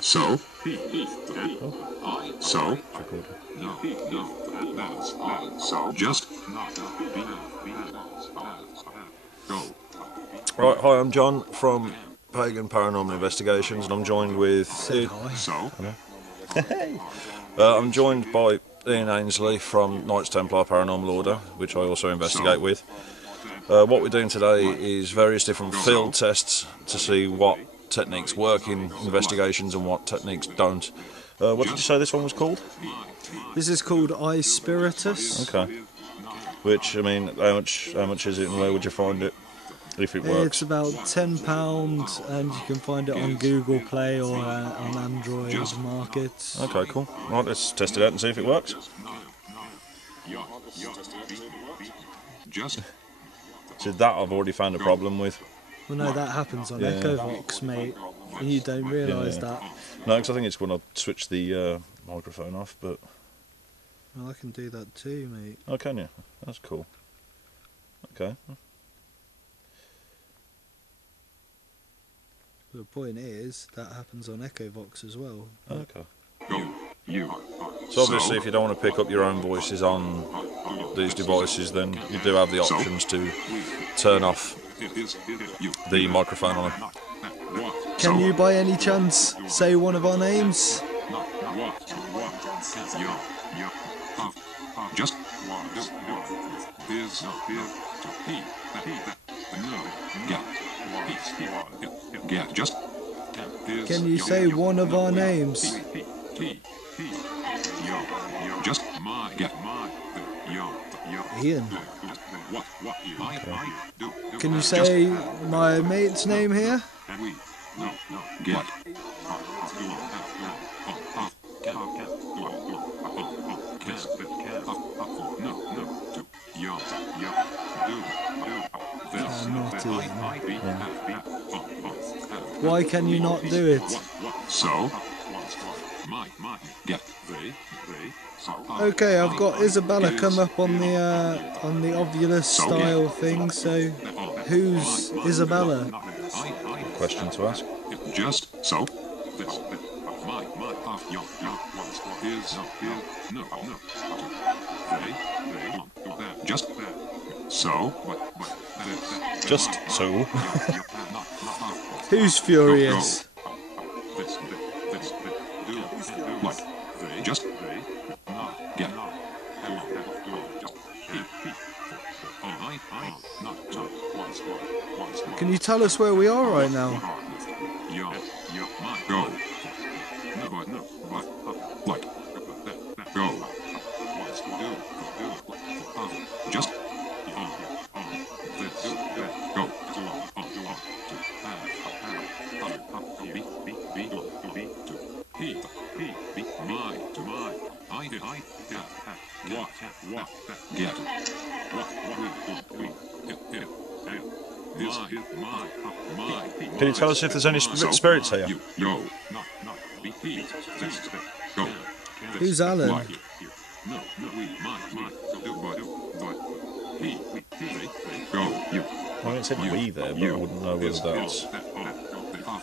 So? So? So? Just? Go. Right, hi, I'm John from Pagan Paranormal Investigations, and I'm joined with... So? I'm joined by Ian Ainsley from Knights Templar Paranormal Order, which I also investigate with. What we're doing today is various different field tests to see what techniques work in investigations and what techniques don't. What did you say this one was called? This is called I Spiritus. Okay. Which, I mean, how much is it and where would you find it, if it works? It's about £10 and you can find it on Google Play or on Android Market. Okay, cool. Right, let's test it out and see if it works. Just? So that I've already found a problem with. Well, no, that happens on Yeah. Echovox, mate. And you don't realise that. No, because I think it's when I switch the microphone off, but... Well, I can do that too, mate. Oh, can you? That's cool. Okay. The point is, that happens on Echovox as well. Okay. You. So obviously if you don't want to pick up your own voices on these devices, then you do have the options to turn off the microphone on them. Can you by any chance say one of our names? Just? Get. Just? Can you say one of our names? Just? Get. Ian. Can you say my mate's name here? Get. Not Ian. Why can you not do it? So? Get. Okay, I've got Isabella come up on the Ovulus style thing. So, who's Isabella? Good question to ask. Just? So? Just? So? Just so. Who's furious? What? Just? Get. Can you tell us where we are right now? Go. Like. Go. Just. Go. Get. Can you tell us if there's any spirits here? Go. Go. Who's Alan? Go. I mean, it said we there, but I wouldn't know whether that's to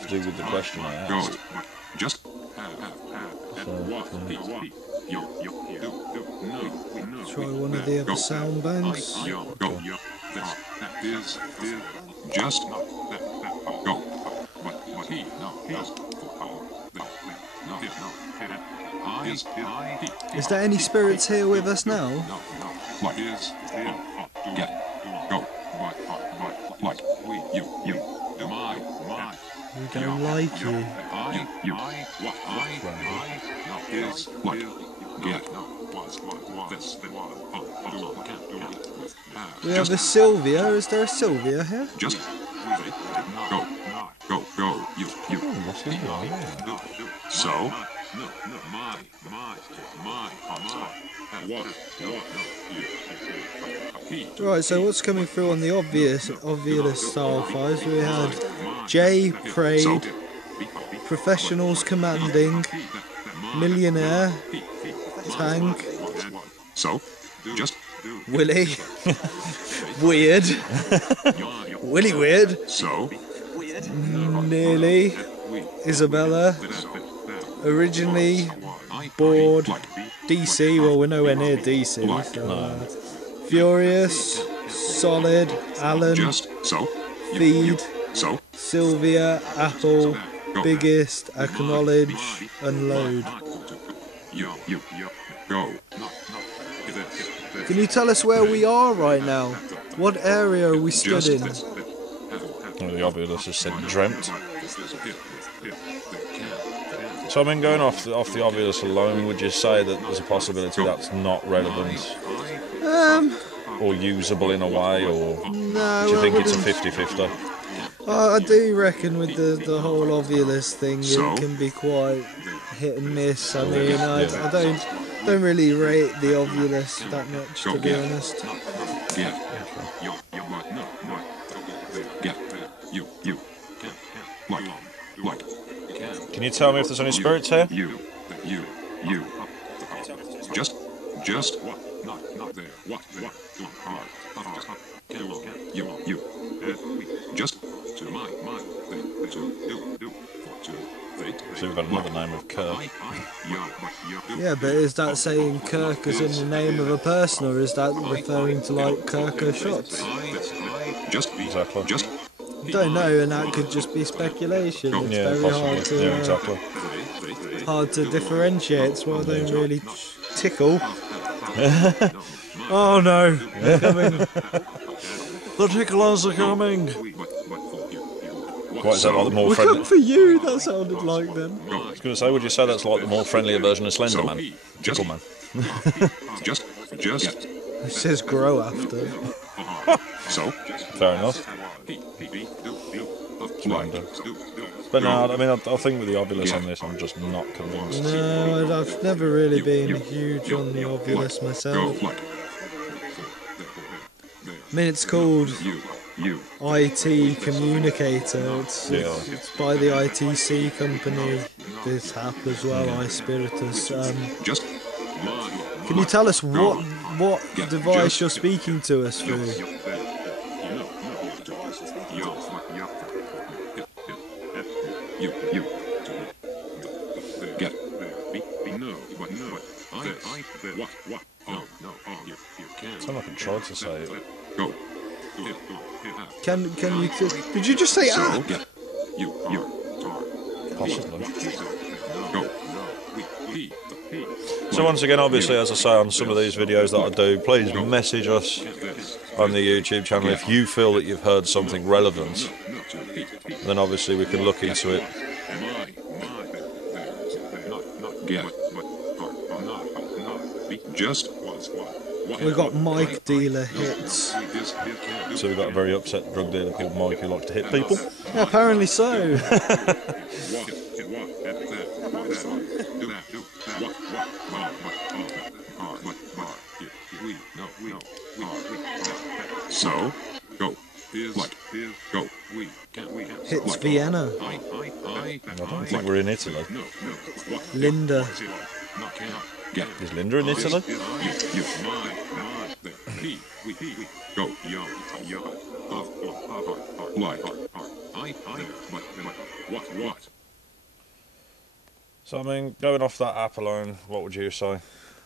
do with the question I Go. asked. Just. Try one of the other sound banks. Go. Just. Go. Is there any spirits here with us now? Like. Get. Go. Like. You. We don't like you. You. Like. Get. We have a Sylvia. Is there a Sylvia here? Just. Go. You. So. Right, so what's coming through on the obvious style files? We had Jay Prayed, Professionals Commanding, Millionaire, Tank, So. Just. Willie, Weird, Willie Weird, So. Nearly. Isabella. Originally bored. DC, well, we're nowhere near DC. So, Furious. Solid. Alan. Just so. Feed. So. Sylvia. Apple. Biggest. Acknowledge. Unload. You. Go. Can you tell us where we are right now? What area are we stood in? Well, the obvious is said dreamt. So I mean, going off the obvious alone, would you say that there's a possibility that's not relevant or usable in a way, or No, do you think it's a wouldn't. 50-50? I do reckon with the whole Ovulus thing, it can be quite hit and miss. I mean, I don't really rate the Ovulus that much, to be honest. Can you tell me if there's any spirits here? You. Just. Not there. What? You. Just to my. So we've got another name of Kirk. Yeah, but is that saying Kirk as in the name of a person, or is that referring to like Kirker shots? Exactly. I don't know, and that could just be speculation. It's Yeah, very possibly. Yeah, exactly. hard to differentiate, so I don't really tickle. Oh no, they're coming. The ticklers are coming. What is that, like the more We friendly? come for you, that sounded like them. I was going to say, would you say that's like the more friendlier version of Slender Man? Tickle Man. Just. It says grow after. So. Fair enough. Slender. But no, I mean, I think with the Ovulus on this, I'm just not convinced. No, I've never really been huge on the Ovulus myself. I mean, it's called IT Communicator. It's by the ITC company. This app as well, iSpiritus. Can you tell us what device you're speaking to us through? Sound like I tried to say it. Can you? Did you just say app? Possibly. So once again, obviously, as I say on some of these videos that I do, please message us on the YouTube channel if you feel that you've heard something relevant. Then obviously we can look into it. We got Mike dealer hits. So we've got a very upset drug dealer called Mike who likes to hit people. Yeah, apparently so. So, go. Go. Hits Vienna. I don't think we're in Italy. Linda. Is Linda in Italy? Go. What? So I mean, going off that app alone, what would you say?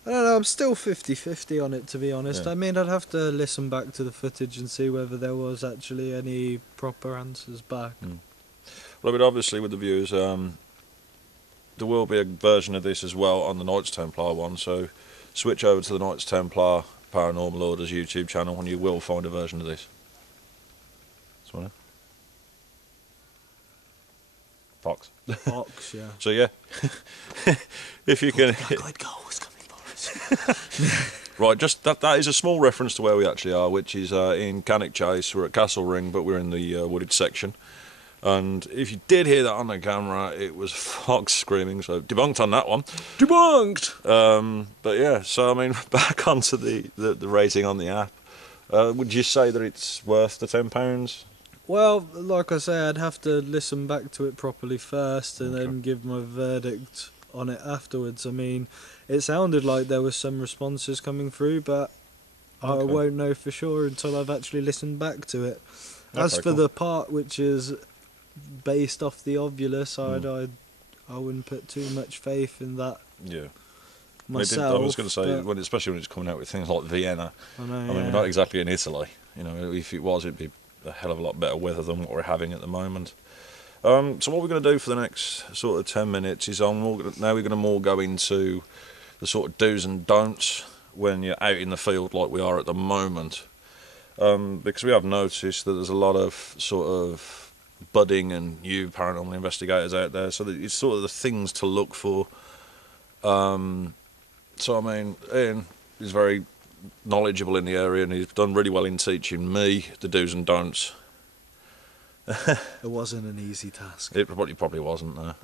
I don't know, I'm still 50-50 on it, to be honest. Yeah. I mean, I'd have to listen back to the footage and see whether there was actually any proper answers back. Well, I mean, obviously with the views, there will be a version of this as well on the Knights Templar one, so switch over to the Knights Templar Paranormal Orders YouTube channel and you will find a version of this. That's what Fox. Fox, yeah. So yeah, if you can... Black-eyed girl was coming for us. Right, just that is a small reference to where we actually are, which is in Cannock Chase. We're at Castle Ring, but we're in the wooded section. And if you did hear that on the camera, it was Fox screaming, so debunked on that one. Debunked! But yeah, so I mean, back onto the rating on the app. Would you say that it's worth the £10? Well, like I say, I'd have to listen back to it properly first and then give my verdict on it afterwards. I mean, it sounded like there was some responses coming through, but I won't know for sure until I've actually listened back to it. As for the part which is based off the ovular side, I wouldn't put too much faith in that Yeah. myself. I was going to say, but especially when it's coming out with things like Vienna. I know, I mean, yeah. we're not exactly in Italy. You know, if it was, it'd be a hell of a lot better weather than what we're having at the moment. So what we're going to do for the next sort of 10 minutes is now we're going to more go into the sort of do's and don'ts when you're out in the field like we are at the moment. Because we have noticed that there's a lot of sort of budding and new paranormal investigators out there, so that it's sort of the things to look for. So I mean, Ian is very knowledgeable in the area, and he's done really well in teaching me the do's and don'ts. It wasn't an easy task. It probably wasn't there.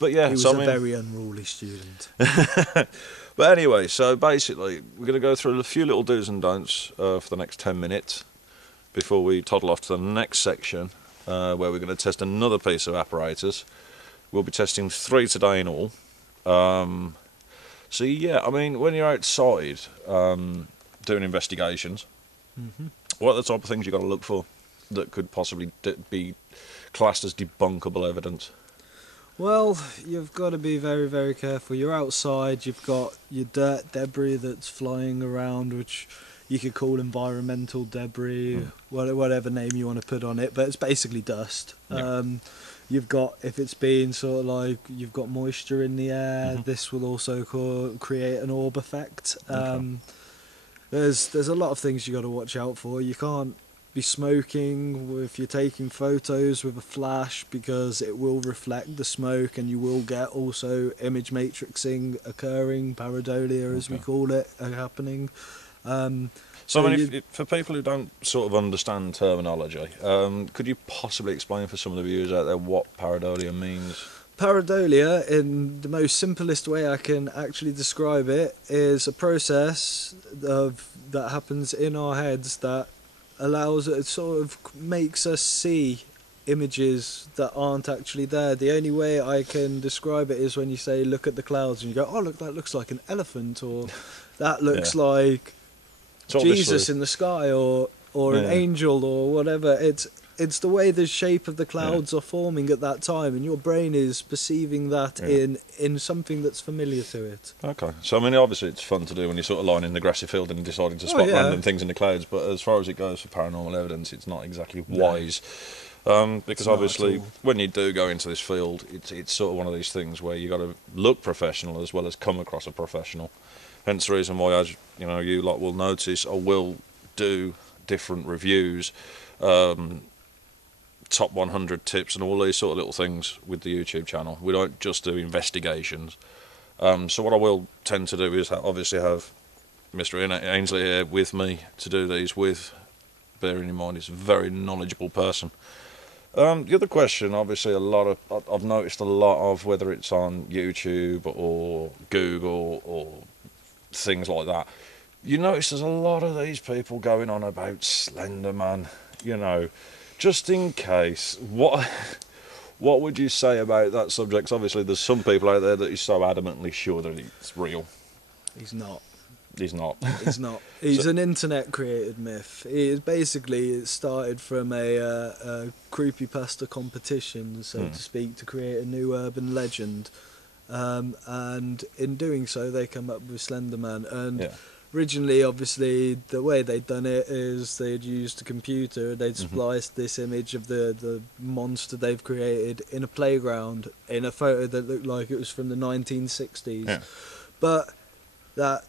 But yeah, He was so, a very unruly student. But anyway, so basically we're going to go through a few little do's and don'ts for the next 10 minutes before we toddle off to the next section where we're going to test another piece of apparatus. We'll be testing 3 today in all. So yeah, I mean, when you're outside doing investigations, what are the type of things you've got to look for that could possibly be classed as debunkable evidence? Well, you've got to be very, very careful. You're outside, you've got your dirt debris that's flying around, which you could call environmental debris, whatever name you want to put on it, but it's basically dust. Yeah. You've got, if it's been sort of like, you've got moisture in the air, this will also create an orb effect. There's a lot of things you got to watch out for. You can't be smoking if you're taking photos with a flash, because it will reflect the smoke and you will get also image matrixing occurring, pareidolia as we call it, happening. So I mean, for people who don't sort of understand terminology, could you possibly explain for some of the viewers out there what pareidolia means? Pareidolia, in the most simplest way I can actually describe it, is a process that happens in our heads that allows it, sort of makes us see images that aren't actually there. The only way I can describe it is when you say, look at the clouds, and you go, oh look, that looks like an elephant, or that looks like Jesus in the sky, or an angel, or whatever. It's the way the shape of the clouds are forming at that time, and your brain is perceiving that in something that's familiar to it. Okay, so I mean, obviously it's fun to do when you're sort of lying in the grassy field and deciding to spot random things in the clouds, but as far as it goes for paranormal evidence, it's not exactly wise. Because obviously when you do go into this field, it's sort of one of these things where you got to look professional as well as come across a professional. Hence the reason why, as you know, you lot will notice, I will do different reviews, top 100 tips and all these sort of little things with the YouTube channel. We don't just do investigations. So what I will tend to do is obviously have Mr. Ainsley here with me to do these with, bearing in mind he's a very knowledgeable person. The other question, obviously, I've noticed a lot of, whether it's on YouTube or Google or things like that, you notice there's a lot of these people going on about Slender Man, you know. Just in case, what would you say about that subject? Obviously, there's some people out there that are so adamantly sure that it's real. He's not. He's not. He's not. He's an internet-created myth. It started from a creepypasta competition, so to speak, to create a new urban legend. And in doing so, they come up with Slender Man. And originally, obviously, the way they'd done it is they'd used a computer, they'd spliced this image of the monster they've created in a playground in a photo that looked like it was from the 1960s. Yeah. But that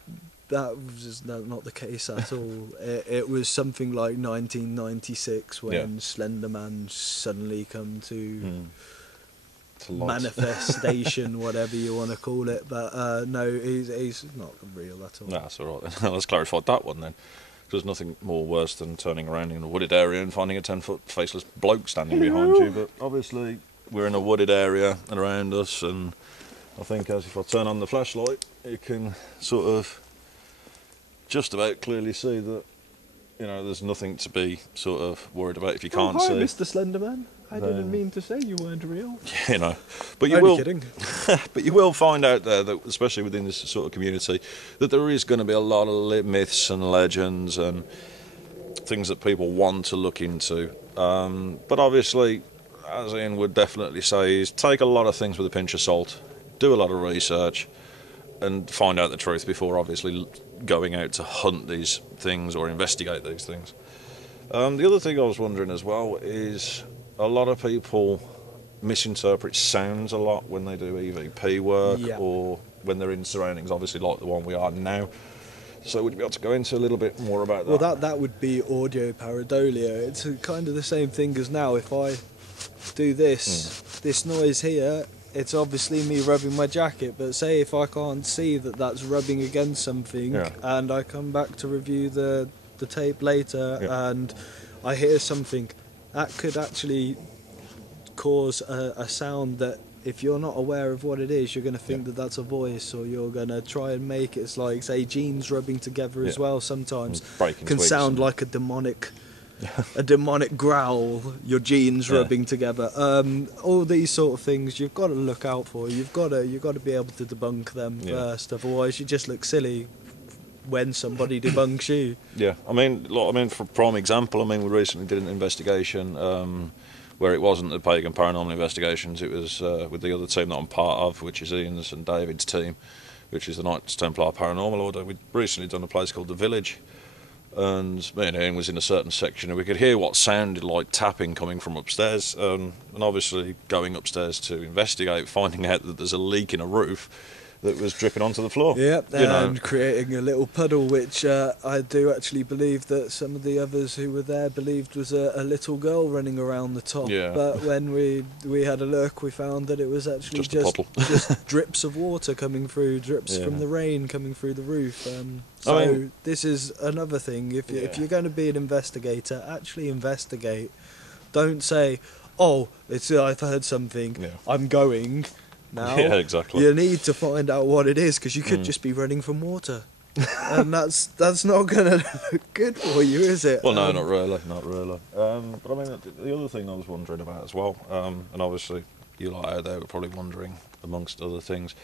was not the case at all. It was something like 1996 when Slender Man suddenly come to manifestation, whatever you want to call it. But no, he's not real at all. No, that's all right then. Let's clarify that one then. There's nothing more worse than turning around in a wooded area and finding a 10-foot faceless bloke standing behind you. But obviously we're in a wooded area around us, and I think as if I turn on the flashlight, you can sort of just about clearly see that, you know, there's nothing to be sort of worried about if you can't see. Mr. Slenderman. I didn't mean to say you weren't real. You know, but you will. Kidding. But you will find out there that, especially within this sort of community, that there is going to be a lot of myths and legends and things that people want to look into. But obviously, as Ian would definitely say, is take a lot of things with a pinch of salt, do a lot of research, and find out the truth before obviously going out to hunt these things or investigate these things. The other thing I was wondering as well is a lot of people misinterpret sounds a lot when they do EVP work Yeah. or when they're in surroundings, obviously like the one we are now. So would you be able to go into a little bit more about that? Well, that would be audio pareidolia. It's kind of the same thing as now. If I do this noise here, it's obviously me rubbing my jacket. But say if I can't see that that's rubbing against something, Yeah. and I come back to review the tape later, Yeah. and I hear something, that could actually cause a sound that, if you're not aware of what it is, you're going to think that that's a voice, or you're going to try and make it's like, say, jeans rubbing together as well sometimes Breaking can twigs sound and- like a demonic growl, your jeans rubbing together. All these sort of things you've got to look out for. You've got to be able to debunk them first, otherwise you just look silly when somebody debunks you. Yeah, I mean, for prime example, we recently did an investigation where it wasn't the Pagan Paranormal Investigations, it was with the other team that I'm part of, which is Ian's and David's team, which is the Knights Templar Paranormal Order. We'd recently done a place called The Village, and me and Ian was in a certain section, and we could hear what sounded like tapping coming from upstairs, and obviously going upstairs to investigate, finding out that there's a leak in a roof that was dripping onto the floor. Yep, You know. and creating a little puddle, which I do actually believe that some of the others who were there believed was a little girl running around the top. Yeah. But when we had a look, we found that it was actually Just a puddle. just drips of water coming through, drips Yeah. from the rain coming through the roof. So this is another thing. If you're going to be an investigator, actually investigate. Don't say, "Oh, I've heard something. Yeah. I'm going." Now, Yeah, exactly. you need to find out what it is, because you could just be running from water, and that's not going to look good for you, is it? Well, no, not really. But the other thing I was wondering about as well, and obviously you lot out there were probably wondering, amongst other things,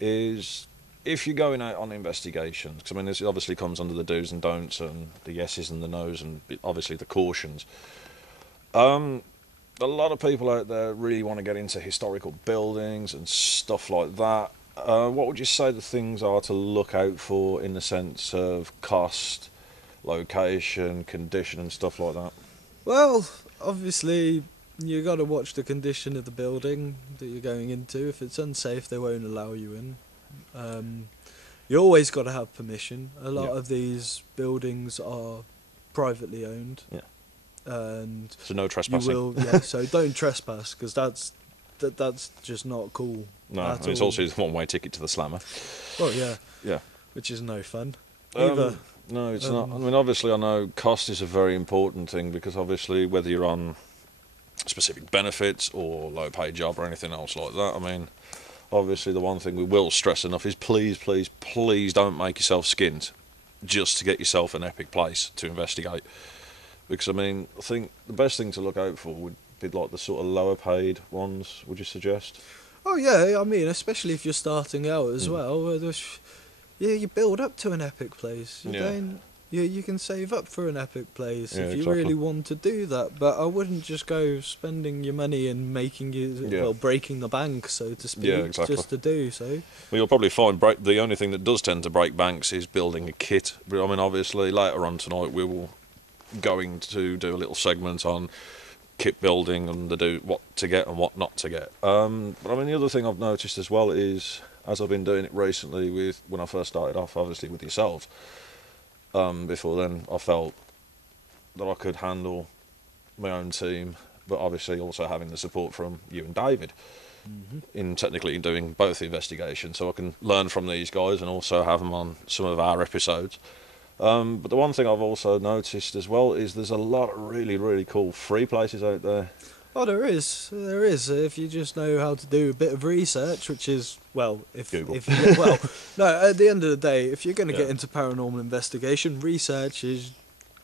is if you're going out on investigations, because this obviously comes under the do's and don'ts and the yeses and the no's and obviously the cautions. A lot of people out there really want to get into historical buildings and stuff like that. What would you say the things are to look out for in the sense of cost, location, condition and stuff like that? Well, obviously, you got to watch the condition of the building that you're going into. If it's unsafe, they won't allow you in. You always got to have permission. A lot of these buildings are privately owned. Yeah. And So no trespassing. so don't trespass, because that's just not cool. No, at it's all. also a one-way ticket to the slammer. Well, yeah. Yeah. Which is no fun. Either. No, it's not. Obviously, I know cost is a very important thing, because obviously whether you're on specific benefits or low-paid job or anything else like that, obviously the one thing we will stress enough is please don't make yourself skint just to get yourself an epic place to investigate. Because I think the best thing to look out for would be like the sort of lower paid ones, would you suggest? Oh yeah, especially if you're starting out as well. You build up to an epic place. You can save up for an epic place if you really want to do that. But I wouldn't just go spending your money and breaking the bank, so to speak, just to do so. Well, you'll probably find the only thing that does tend to break banks is building a kit. But obviously later on tonight we will going to do a little segment on kit building and what to get and what not to get. But the other thing I've noticed as well is, as I've been doing it recently when I first started off, obviously with yourselves, before then I felt that I could handle my own team, but obviously also having the support from you and David in technically doing both the investigations, so I can learn from these guys and also have them on some of our episodes. But the one thing I've also noticed as well is there's a lot of really, really cool free places out there. Oh, there is. If you just know how to do a bit of research, which is, Google. at the end of the day, if you're going to get into paranormal investigation, research is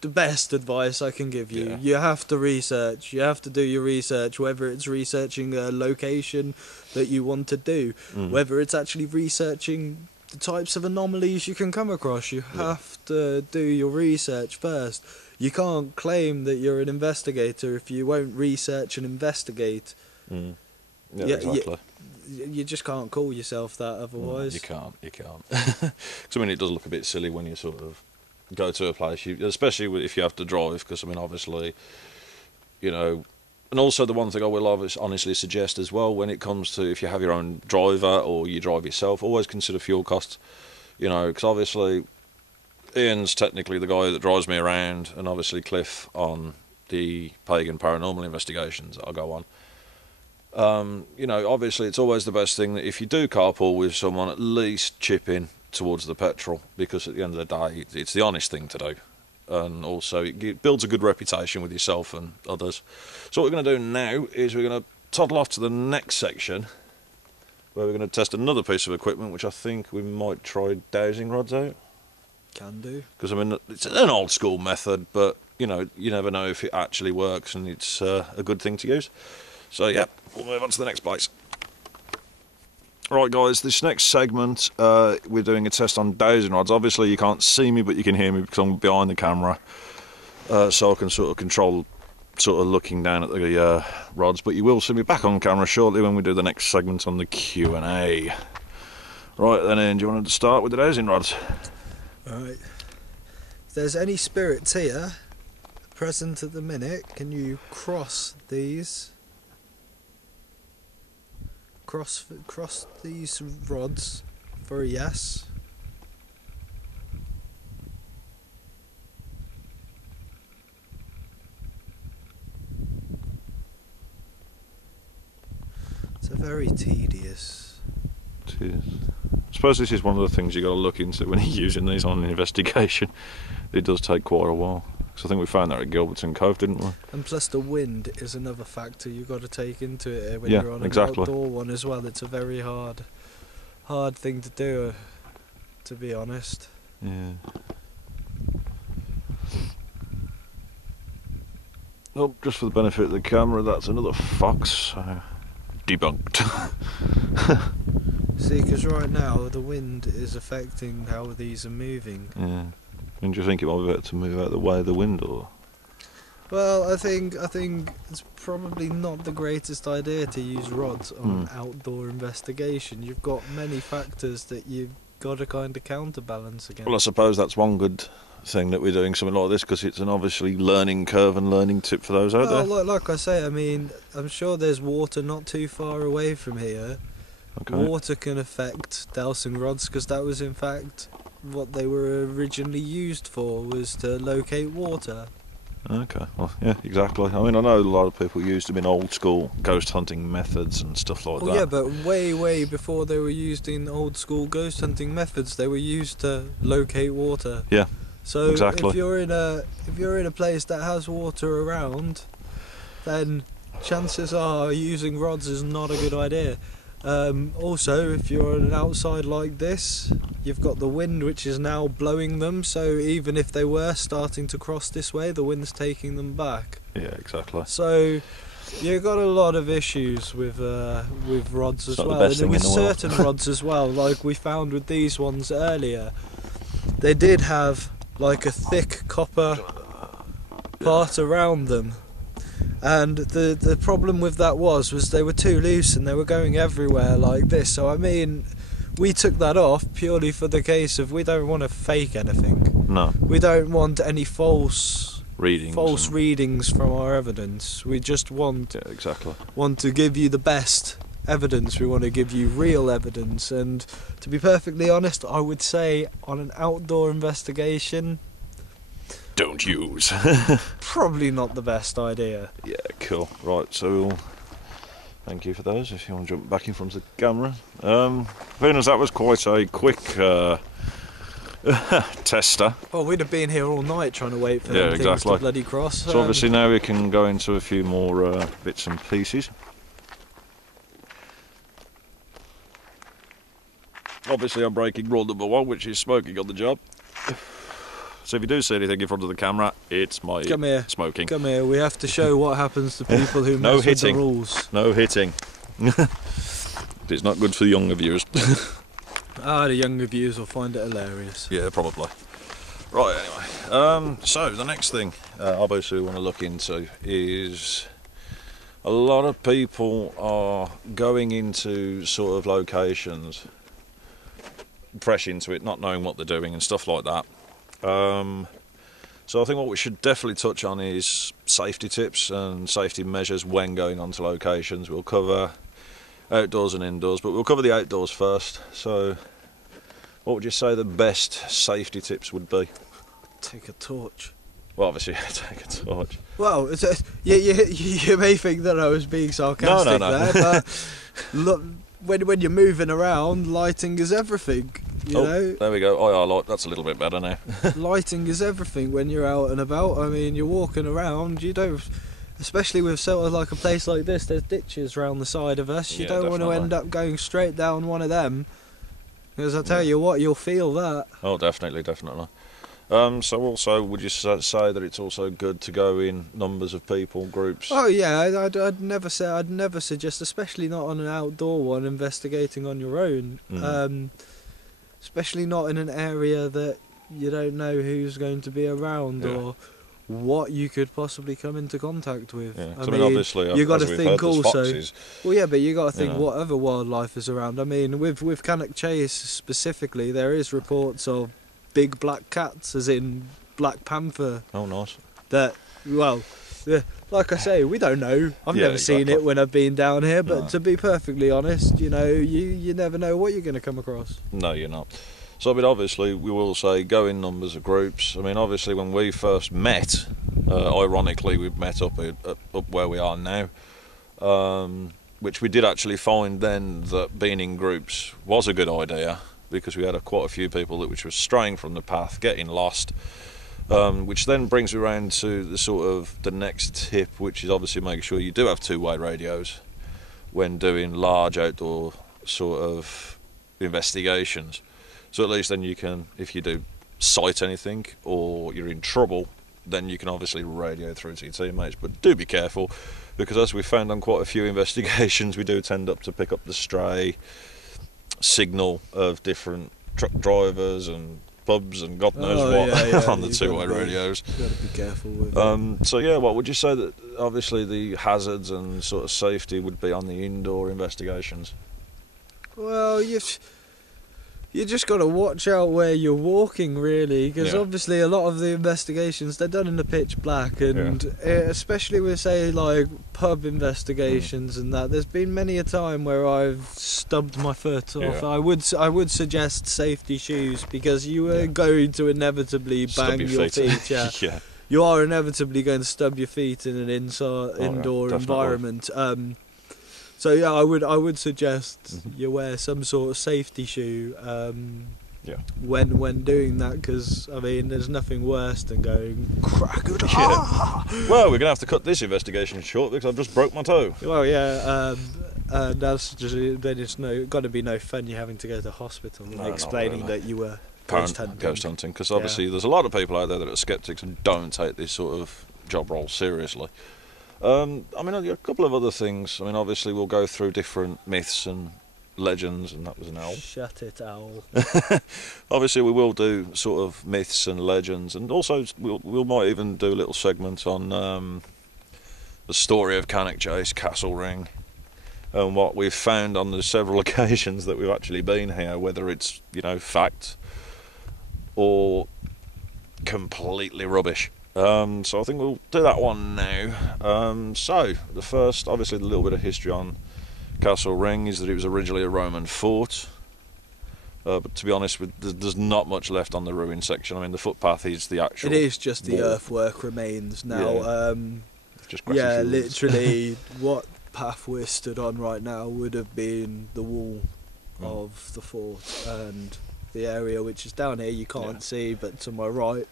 the best advice I can give you. Yeah. You have to research. You have to do your research, whether it's researching a location that you want to do, whether it's actually researching the types of anomalies you can come across. You have to do your research first. you can't claim that you're an investigator if you won't research and investigate. Yeah, Yeah, exactly. You just can't call yourself that otherwise. You can't. Because I mean, it does look a bit silly when you sort of go to a place, especially if you have to drive. Because I mean, obviously, you know, and also the one thing I will honestly suggest as well, when it comes to if you have your own driver or you drive yourself, always consider fuel costs. You know, because obviously Ian's technically the guy that drives me around, and obviously Cliff on the pagan paranormal investigations that I go on. You know, obviously it's always the best thing that if you do carpool with someone, at least chip in towards the petrol, because at the end of the day, it's the honest thing to do. And also it builds a good reputation with yourself and others. So what we're going to do now is we're going to toddle off to the next section, where we're going to test another piece of equipment, which I think we might try dowsing rods out. Can do. Because I mean, it's an old school method, but you know, you never know if it actually works, and it's a good thing to use. So yeah, we'll move on to the next place. Right guys, this next segment we're doing a test on dowsing rods. Obviously you can't see me, but you can hear me because I'm behind the camera, so I can sort of control looking down at the rods, but you will see me back on camera shortly when we do the next segment on the Q&A. Right then, Ian, do you want to start with the dowsing rods? Alright. If there's any spirits here present at the minute, can you cross these? Cross these rods for a yes. It's a very tedious. It is. I suppose this is one of the things you got to look into when you're using these on an investigation. It does take quite a while. Because I think we found that at Gilberton Cove, didn't we? And plus the wind is another factor you've got to take into it when Yeah, you're on an exactly. outdoor one as well. It's a very hard thing to do, to be honest. Yeah. Oh, just for the benefit of the camera, that's another fox. So debunked. See, because right now the wind is affecting how these are moving. Yeah. And do you think it might be better to move out of the way of the wind, or? Well, I think it's probably not the greatest idea to use rods on an outdoor investigation. You've got many factors that you've got to kind of counterbalance against. Well, I suppose that's one good thing that we're doing something like this, because it's an obviously learning curve and learning tip for those out there. Well, like I say, I mean, I'm sure there's water not too far away from here. Okay. Water can affect dowsing rods, because that was in fact what they were originally used for, was to locate water. Okay, well, yeah, exactly. I mean, I know a lot of people used them in old school ghost hunting methods and stuff like that. Yeah, but way before they were used in old school ghost hunting methods, they were used to locate water. Yeah, so exactly. if you're in a place that has water around, then chances are using rods is not a good idea. Also, if you're on an outside like this, you've got the wind which is now blowing them, so even if they were starting to cross this way, the wind's taking them back. Yeah, exactly. So you've got a lot of issues with rods as well, and with certain rods as well, like we found with these ones earlier. They did have like a thick copper part around them. And the problem with that was they were too loose and they were going everywhere like this. So I mean, we took that off purely for the case of we don't want to fake anything. No. We don't want any false readings from our evidence. We just want to give you the best evidence. We want to give you real evidence. And to be perfectly honest, I would say on an outdoor investigation, don't use. Probably not the best idea. Yeah, cool. Right, so thank you for those. If you want to jump back in front of the camera. Venus, that was quite a quick tester. Well, we'd have been here all night trying to wait for them things to bloody cross. So obviously now we can go into a few more bits and pieces. Obviously I'm breaking rule number 1, which is smoking on the job. So if you do see anything in front of the camera, it's my smoking. Come here, we have to show what happens to people who mess with the rules. No hitting. It's not good for the younger viewers. The younger viewers will find it hilarious. Yeah, probably. Right, anyway, so the next thing obviously we want to look into is a lot of people are going into sort of locations fresh into it, not knowing what they're doing and stuff like that. So I think what we should definitely touch on is safety tips and safety measures when going onto locations. We'll cover outdoors and indoors, but we'll cover the outdoors first. So what would you say the best safety tips would be? Take a torch. Well, obviously, take a torch. Well, you may think that I was being sarcastic No. there, but look, when you're moving around, lighting is everything. You know, there we go. That's a little bit better now. lighting is everything when you're out and about. I mean, you're walking around. You don't, especially with sort of like a place like this. There's ditches around the side of us. You don't want to end up going straight down one of them, because I tell you what, you'll feel that. Oh, definitely. So also, would you say that it's also good to go in numbers of people, groups? Oh yeah, I'd never suggest, especially not on an outdoor one, investigating on your own. Especially not in an area that you don't know who's going to be around or what you could possibly come into contact with. Yeah. I mean, obviously, you got to we've think heard, there's also. foxes. Well, yeah, but you got to think what other wildlife is around. I mean, with Cannock Chase specifically, there is reports of big black cats, as in Black Panther. Oh, nice. That, well, like I say, we don't know. I've never seen it when I've been down here, but to be perfectly honest, you know, you never know what you're going to come across. No, you're not. So, I mean, obviously, we will say go in numbers of groups. I mean, obviously, when we first met, ironically, we met up where we are now, which we did actually find then that being in groups was a good idea, because we had quite a few people which were straying from the path, getting lost, which then brings me around to the next tip, which is obviously make sure you do have two-way radios when doing large outdoor sort of investigations. So at least then you can, if you do sight anything or you're in trouble, then you can obviously radio through to your teammates. But do be careful, because as we found on quite a few investigations, we do tend to pick up the stray signal of different truck drivers and pubs and God knows what on the two-way radios. You've got to be careful with it. So yeah, what would you say that obviously the hazards and sort of safety would be on the indoor investigations? Well, you just got to watch out where you're walking, really, because obviously a lot of the investigations, they're done in the pitch black, and especially with, say, like pub investigations and that, there's been many a time where I've stubbed my foot off. I would suggest safety shoes, because you are going to inevitably bang your feet. You are inevitably going to stub your feet in an indoor environment. So yeah, I would suggest you wear some sort of safety shoe when doing that, because I mean there's nothing worse than going crocodile. Well, we're gonna have to cut this investigation short because I've just broke my toe. Well, that's just then it's got to be no fun you having to go to hospital and explaining that you were ghost hunting, because obviously there's a lot of people out there that are skeptics and don't take this sort of job role seriously. I mean, a couple of other things. I mean, obviously we'll go through different myths and legends, and that was an owl. Shut it, owl. Obviously we will do sort of myths and legends, and also we might even do a little segment on the story of Cannock Chase, Castle Ring, and what we've found on the several occasions that we've actually been here, whether it's, fact or completely rubbish. So I think we'll do that one now. So the first, obviously, the little bit of history on Castle Ring is that it was originally a Roman fort. But to be honest, there's not much left on the ruin section. I mean, the footpath is the actual. It is just the earthwork remains now. Just grassy fields. Literally, what path we're stood on right now would have been the wall of the fort, and the area which is down here you can't see, but to my right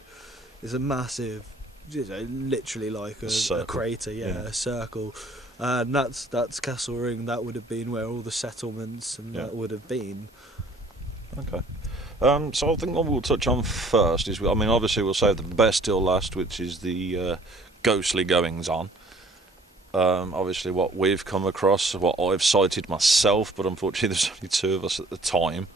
is a massive, literally like a crater, a circle, and that's Castle Ring. That would have been where all the settlements and that would have been. Okay. So I think what we'll touch on first is, I mean, obviously we'll save the best till last, which is the ghostly goings on. Obviously what we've come across, what I've sighted myself, but unfortunately there's only two of us at the time.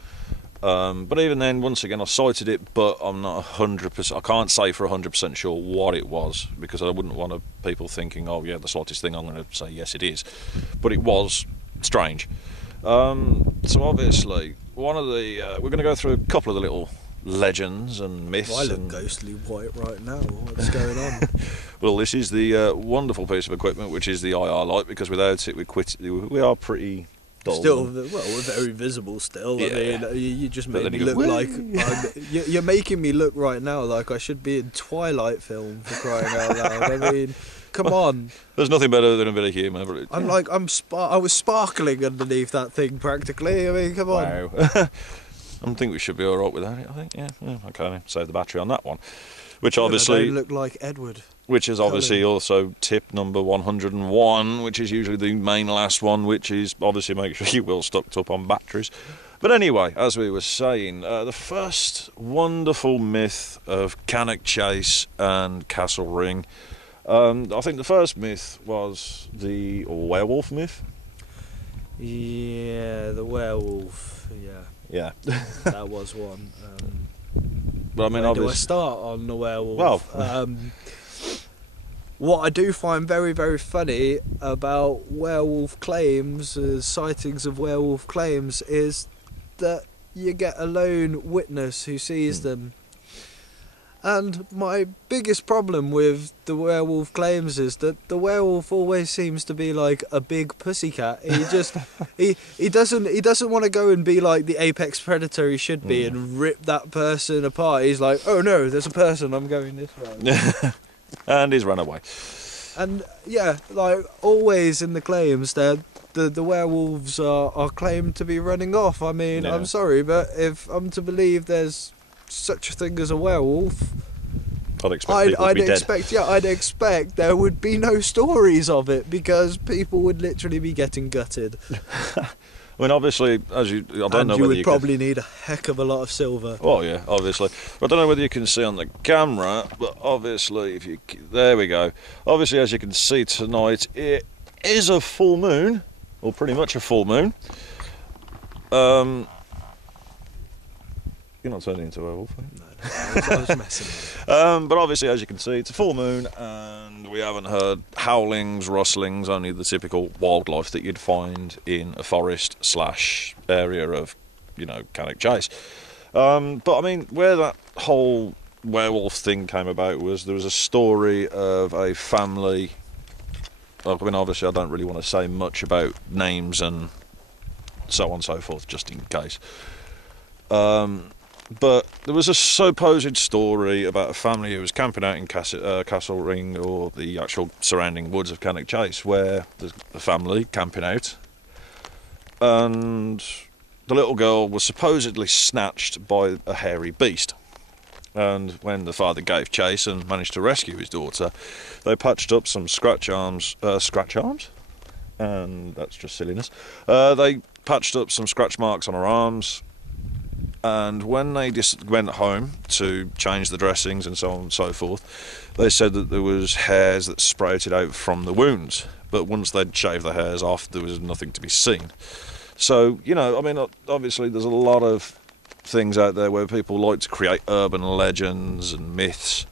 But even then, once again, I cited it, but I'm not 100%. I can't say for 100% sure what it was, because I wouldn't want people thinking, oh yeah, the slightest thing, I'm going to say yes, it is. But it was strange. So obviously, one of the we're going to go through a couple of the little legends and myths. Well, I look ghostly white right now. What's going on? Well, this is the wonderful piece of equipment, which is the IR light, because without it, we are pretty dull. Still, well, we're very visible still. Yeah. I mean, you just But made then me you go, look like you're making me look right now like I should be in Twilight film, for crying out loud. I mean, come on. There's nothing better than a bit of humour. But I was sparkling underneath that thing practically. I mean, come on. Wow. I think we should be all right without it. I think, yeah. Okay, save the battery on that one. Which obviously I don't look like Edward. Which is obviously also tip number 101, which is usually the main last one, which is obviously make sure you're well stocked up on batteries. But anyway, as we were saying, the first wonderful myth of Cannock Chase and Castle Ring. I think the first myth was the werewolf myth. Yeah, the werewolf. Yeah, that was one. But I mean, where do I obviously, start on the werewolf? Well, what I do find very, very funny about werewolf claims, sightings of werewolf claims, is that you get a lone witness who sees them. And my biggest problem with the werewolf claims is that the werewolf always seems to be like a big pussycat. He just he doesn't want to go and be like the apex predator he should be and rip that person apart. He's like, oh no, there's a person, I'm going this way. And he's run away. And yeah, like always in the claims, the werewolves are claimed to be running off. I mean, Yeah. I'm sorry, but if I'm to believe there's such a thing as a werewolf, I'd expect there would be no stories of it, because people would literally be getting gutted. I mean, obviously, I don't know whether you would probably need a heck of a lot of silver. Oh yeah, obviously. I don't know whether you can see on the camera, but obviously, there we go. Obviously, as you can see tonight, it is a full moon, or pretty much a full moon. You're not turning into a werewolf, are you? No, I was messing with it. But obviously, as you can see, it's a full moon, and we haven't heard howlings, rustlings, only the typical wildlife that you'd find in a forest / area of, Cannock Chase. But I mean, where that whole werewolf thing came about was there was a story of a family. I mean, obviously, I don't really want to say much about names and so on and so forth, just in case. But there was a supposed story about a family who was camping out in Castle Ring, or the actual surrounding woods of Cannock Chase, where there's a family camping out, and the little girl was supposedly snatched by a hairy beast. And when the father gave chase and managed to rescue his daughter, they patched up some scratch arms, and that's just silliness. They patched up some scratch marks on her arms. And when they went home to change the dressings and so on and so forth, they said that there was hairs that sprouted out from the wounds. But once they'd shaved the hairs off, there was nothing to be seen. So, I mean, obviously there's a lot of things out there where people like to create urban legends and myths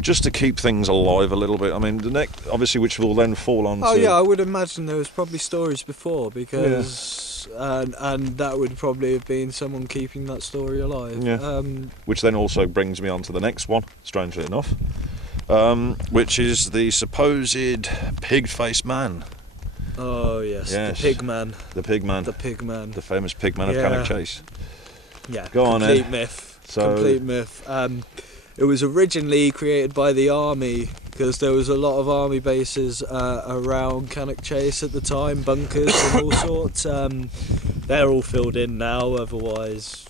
just to keep things alive a little bit. I mean, the next, obviously, which will then fall on. Oh yeah, I would imagine there was probably stories before, because and that would probably have been someone keeping that story alive. Yeah. Which then also brings me on to the next one, strangely enough, which is the supposed pig-faced man. Oh yes, the pig man. The pig man. The pig man. The famous pig man of Cannock Chase. Yeah. Go on, complete Ed. myth. So, complete myth. It was originally created by the army, because there was a lot of army bases around Cannock Chase at the time, bunkers and all sorts. They're all filled in now, otherwise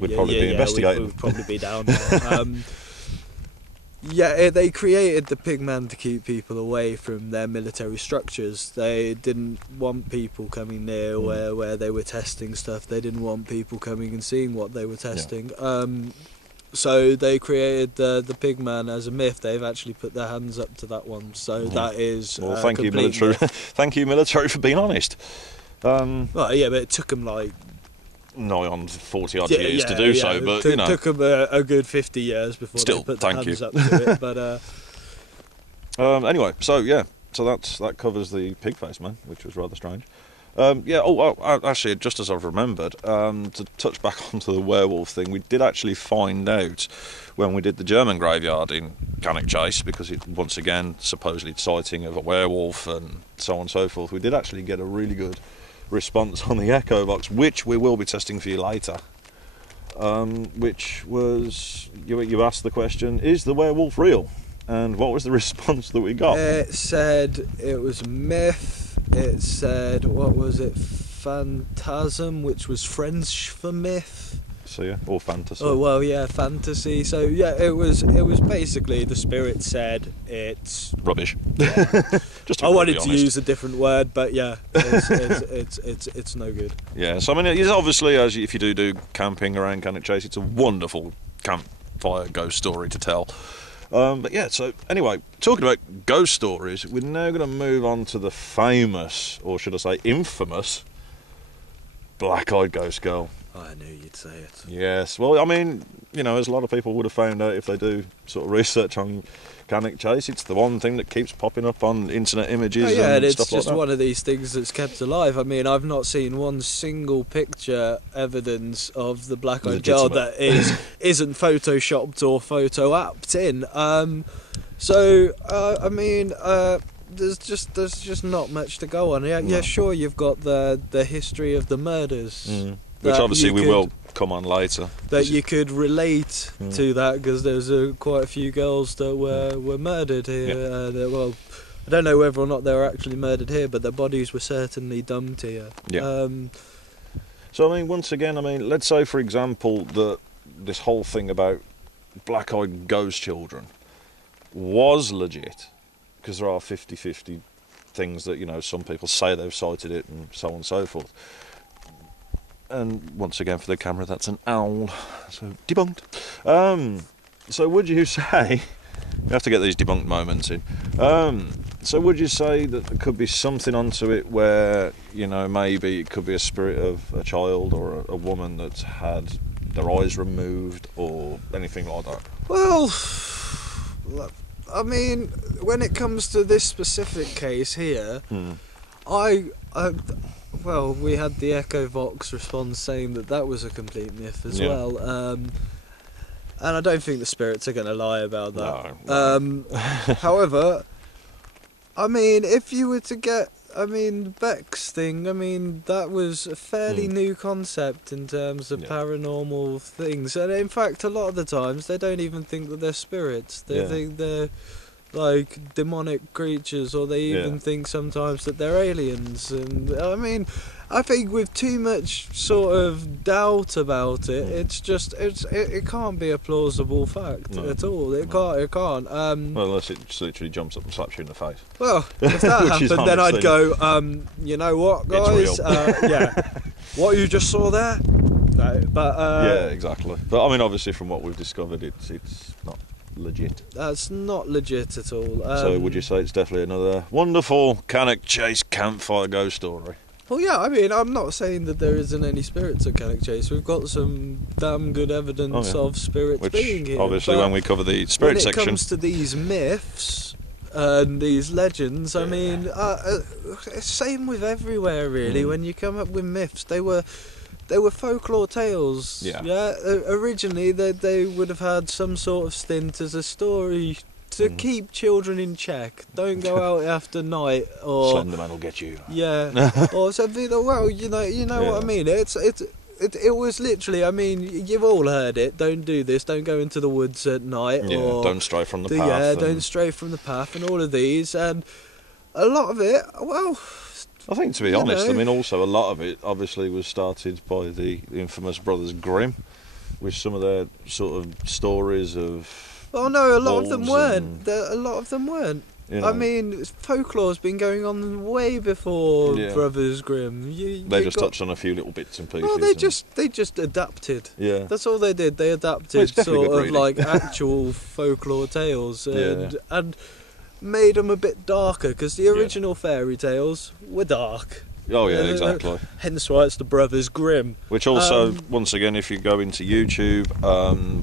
we'd probably be investigating. We'd probably be down there. They created the pigman to keep people away from their military structures. They didn't want people coming near where they were testing stuff. They didn't want people coming and seeing what they were testing. Yeah. So they created the pigman as a myth. They've actually put their hands up to that one. So that is thank you, military. Thank you, military, for being honest. Well, yeah, but it took them like nigh on 40 odd years to do so, but you know, took them a good 50 years before Still, they put thank the hands you. up to it. But anyway, so yeah, so that covers the pig face man, which was rather strange. Actually, just as I've remembered, to touch back onto the werewolf thing, we did actually find out when we did the German graveyard in Cannock Chase, because it once again supposedly sighting of a werewolf and so on and so forth. We did actually get a really good response on the echo box, which we will be testing for you later. Which was you asked the question: is the werewolf real? And what was the response that we got? it said it was myth. It said, what was it? Phantasm, which was French for myth. So yeah, or fantasy. Oh well, yeah, fantasy. So yeah, it was basically the spirit said it's Rubbish. Just I wanted be to honest. use a different word, but yeah, it's no good. Yeah, so I mean, it's obviously, if you do camping around Cannock Chase, it's a wonderful campfire ghost story to tell. But yeah, so anyway, talking about ghost stories, we're now going to move on to the famous, or should I say infamous, black-eyed ghost girl. Oh, I knew you'd say it. Yes, well, I mean, you know, as a lot of people would have found out if they do sort of research on Cannock Chase, it's the one thing that keeps popping up on internet images Oh, yeah, and it's stuff like just that. one of these things that's kept alive. I mean, I've not seen one single picture evidence of the black-eyed girl that isn't photoshopped or photo-apped in. I mean, there's just not much to go on. Yeah, No. yeah, sure, you've got the history of the murders. Which that obviously you we could- will come on later. That you could relate to that, because there's quite a few girls that were murdered here. Well, I don't know whether or not they were actually murdered here, but their bodies were certainly dumped here. Yeah. So I mean, once again, I mean, let's say for example that this whole thing about black-eyed ghost children was legit, because there are 50-50 things that, you know, some people say they've sighted it and so on and so forth. And once again, for the camera, that's an owl, so debunked. So would you say, we have to get these debunked moments in, so would you say that there could be something onto it where, you know, maybe it could be a spirit of a child or a woman that's had their eyes removed or anything like that? Well, I mean, when it comes to this specific case here, well, we had the Echo Vox response saying that was a complete myth as well. And I don't think the spirits are going to lie about that. No. However, I mean, if you were to get, I mean, Beck's thing, I mean, that was a fairly new concept in terms of paranormal things. And in fact, a lot of the times, they don't even think that they're spirits. They think they're like demonic creatures, or they even think sometimes that they're aliens. And I mean, I think with too much sort of doubt about it, it's just it can't be a plausible fact at all. It can't. Well, unless it just literally jumps up and slaps you in the face. Well, if that Which is happened, then I'd honestly- go, you know what, guys? It's real. What you just saw there? No, but Yeah, exactly. But I mean, obviously, from what we've discovered, it's not legit. that's not legit at all. So would you say it's definitely another wonderful Cannock Chase campfire ghost story? Well, yeah, I mean, I'm not saying that there isn't any spirits at Cannock Chase. We've got some damn good evidence of spirits Which, being here. obviously, but when we cover the spirit when it section... comes to these myths and these legends, I mean, same with everywhere, really. When you come up with myths, they were folklore tales. Yeah. Originally, they would have had some sort of stint as a story to keep children in check. Don't go out after night, or Slender Man will get you. yeah, or something. Well, you know what I mean. It was literally. I mean, you've all heard it. Don't do this. Don't go into the woods at night. Yeah, or don't stray from the path. Yeah, and don't stray from the path, and all of these, and a lot of it. Well, I think, to be honest, know. I mean, also a lot of it obviously was started by the infamous Brothers Grimm, with some of their sort of stories of... well, no, a lot of them wolves weren't. A lot of them weren't. You know, I mean, folklore's been going on way before Yeah. Brothers Grimm. they just touched on a few little bits and pieces. Well, they and- just adapted. Yeah. That's all they did. They Well, adapted it's definitely sort good of reading. like actual folklore tales and made them a bit darker, because the original fairy tales were dark. Oh yeah, exactly. Hence why it's the Brothers Grimm. Which also, once again, if you go into YouTube,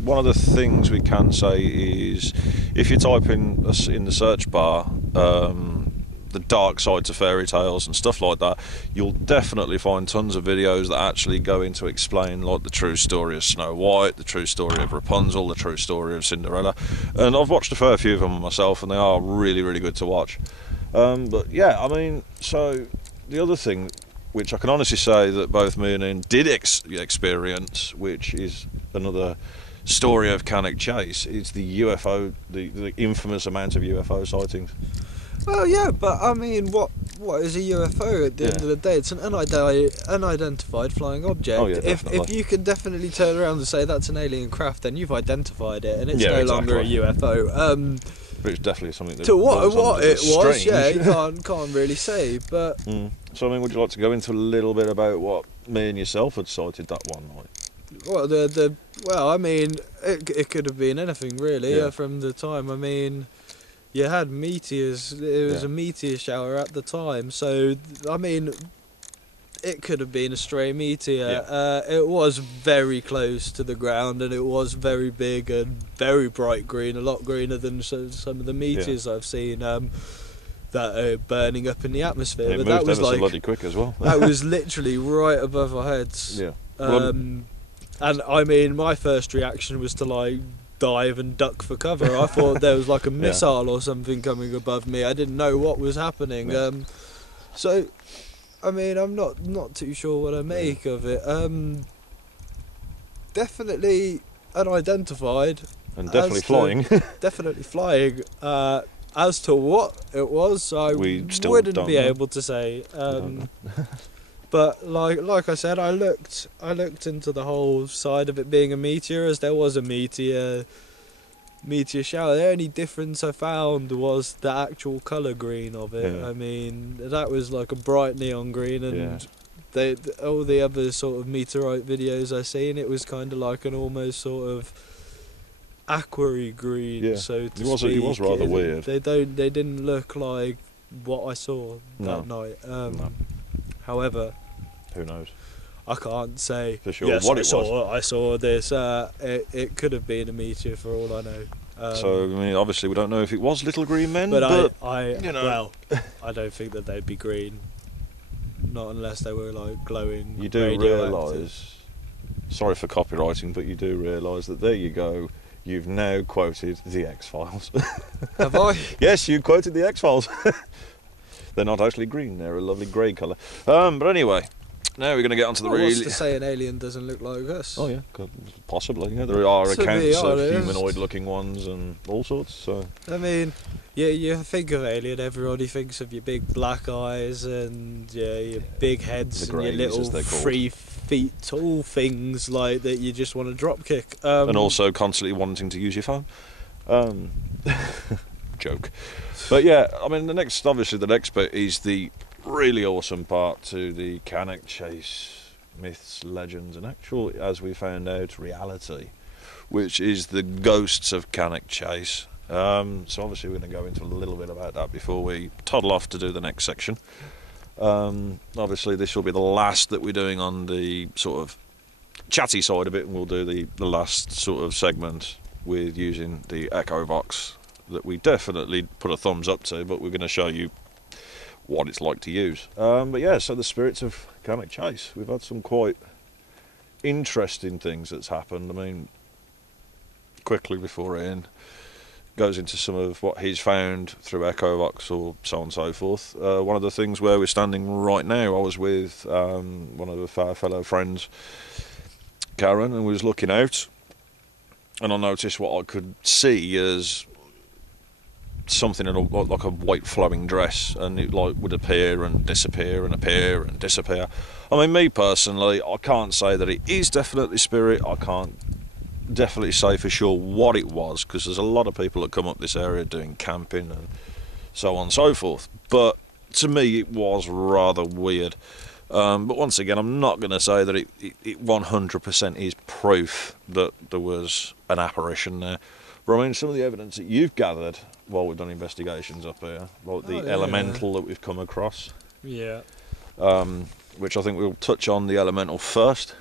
one of the things we can say is, if you type in the search bar the dark sides of fairy tales and stuff like that, you'll definitely find tons of videos that actually go into explain like the true story of Snow White, the true story of Rapunzel, the true story of Cinderella, and I've watched a fair few of them myself, and they are really, really good to watch. But yeah, I mean, so the other thing, which I can honestly say that both me and Ian did experience, which is another story of Cannock Chase, is the UFO, the infamous amount of UFO sightings. Well, yeah, but I mean, what is a UFO at the end of the day? It's an unidentified flying object. Oh, yeah, if you can definitely turn around and say that's an alien craft, then you've identified it, and it's Yeah, no longer a UFO. But it's definitely something that To what it was, strange. yeah, you can't really say. But So I mean, would you like to go into a little bit about what me and yourself had sighted that one night? well, well, I mean, it could have been anything really. Yeah. From the time, I mean, you had meteors. It was a meteor shower at the time, so I mean, it could have been a stray meteor. Yeah. It was very close to the ground, and it was very big and very bright green, a lot greener than some of the meteors I've seen that are burning up in the atmosphere. It but moved that was ever so like bloody quick as well. that was literally right above our heads. Yeah. And I mean, my first reaction was to like dive and duck for cover. I thought there was like a missile or something coming above me. I didn't know what was happening. Yeah. So, I mean, I'm not too sure what I make of it. Definitely unidentified. And definitely As to- flying. Definitely flying. As to what it was, I We still wouldn't don't be know. able to say. Don't know. But like I said, I looked into the whole side of it being a meteor, as there was a meteor shower. The only difference I found was the actual colour green of it. Yeah. I mean, that was like a bright neon green, and Yeah. all the other sort of meteorite videos I seen, it was kind of like an almost sort of aquary green, Yeah. so to It was speak. rather weird. They didn't look like what I saw that night. No. However, Who knows? I can't say For sure yes, what I it saw, I saw this. It could have been a meteor for all I know. So I mean, obviously we don't know if it was Little Green Men, but but you know. well, I don't think that they'd be green, not unless they were like glowing. you do radioactive. realise, sorry for copywriting, but you do realise that there you go, you've now quoted the X-Files. Have I? Yes, you quoted the X-Files. They're not actually green, they're a lovely grey colour. But anyway, now we're going to get onto the Well, really... what's to say an alien doesn't look like us? Oh yeah, possibly. Yeah, there are To be accounts of honest. humanoid-looking ones and all sorts. So I mean, yeah, you think of alien, everybody thinks of your big black eyes and your big heads The and your greys, little as they're called. 3 feet tall things like that you just want to drop kick. and also constantly wanting to use your phone. Joke. But yeah, I mean, the next bit is the really awesome part to the Cannock Chase myths, legends, and actual, as we found out, reality, which is the ghosts of Cannock Chase. So obviously we're going to go into a little bit about that before we toddle off to do the next section. Obviously this will be the last that we're doing on the sort of chatty side of it, and we'll do the last sort of segment with using the Echo Vox that we definitely put a thumbs up to, but we're going to show you what it's like to use. But yeah, so the spirits of Cannock Chase, we've had some quite interesting things that's happened. I mean, quickly before Ian goes into some of what he's found through Echo Vox or so on and so forth, one of the things where we're standing right now, I was with one of our fellow friends, Karen, and we was looking out, and I noticed what I could see as something in like a white flowing dress, and it like would appear and disappear and appear and disappear. I mean, me personally, I can't say that it is definitely spirit. I can't definitely say for sure what it was, because there's a lot of people that come up this area doing camping and so on and so forth, but to me it was rather weird. But once again, I'm not going to say that it 100% is proof that there was an apparition there. But I mean, some of the evidence that you've gathered while we've done investigations up here, like the elemental that we've come across. Yeah. which I think we'll touch on the elemental first,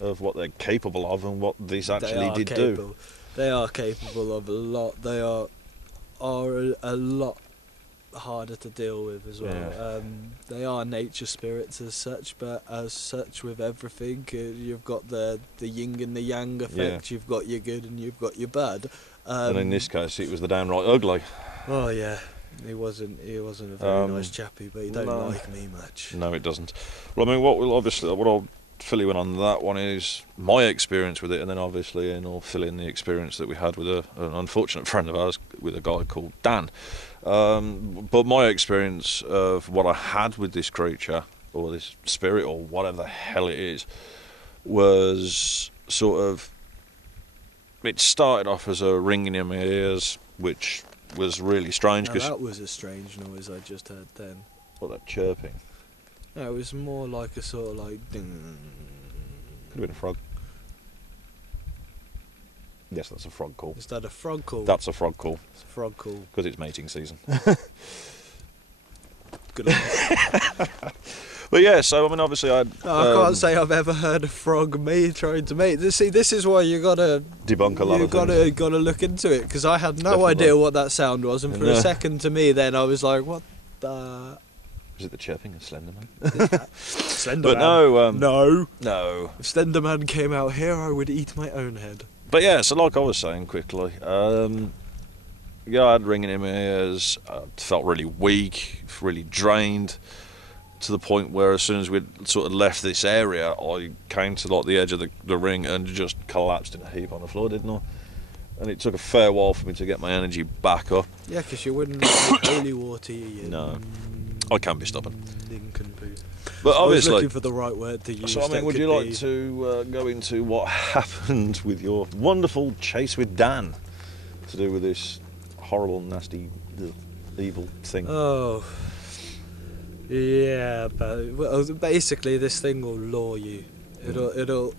of what they're capable of and what this actually did do. They are capable of a lot. They are a lot harder to deal with as well. Yeah. They are nature spirits as such, but as such with everything, you've got the yin and the yang effect. Yeah. You've got your good and you've got your bad. And in this case, it was the downright ugly. Oh yeah, he wasn't a very nice chappy, but he don't like me much. No, it doesn't. Well, I mean, what I'll fill you in on that one is my experience with it, and then obviously, and I'll fill in the experience that we had with an unfortunate friend of ours, with a guy called Dan. But my experience of what I had with this creature, or this spirit, or whatever the hell it is, was sort of, it started off as a ringing in my ears, which was really strange. Now, that was a strange noise I just heard then. What, that chirping? No, it was more like a sort of like ding. Could have been a frog. Yes, that's a frog call. Is that a frog call? That's a frog call. It's a frog call. Because it's mating season. Good luck. But yeah, so I mean, obviously I can't say I've ever heard a frog trying to mate. See, this is why you gotta debunk a lot of things. You gotta look into it, because I had no Definitely. idea what that sound was, and for a second to me, then I was like, "What the?" Was it the chirping of Slenderman? Slenderman. But no, no. If Slenderman came out here, I would eat my own head. But yeah, so like I was saying quickly, yeah, I had ringing in my ears. I felt really weak, really drained, to the point where as soon as we'd sort of left this area, I came to like the edge of the ring and just collapsed in a heap on the floor, didn't I? And it took a fair while for me to get my energy back up. Yeah, because you wouldn't drink holy water, you. No, I can be stubborn. Nincompoop. But obviously, I was looking for the right word to use. So I mean, would you like to go into what happened with your wonderful chase with Dan, to do with this horrible, nasty, evil thing? Oh, yeah, but basically, this thing will lure you. It'll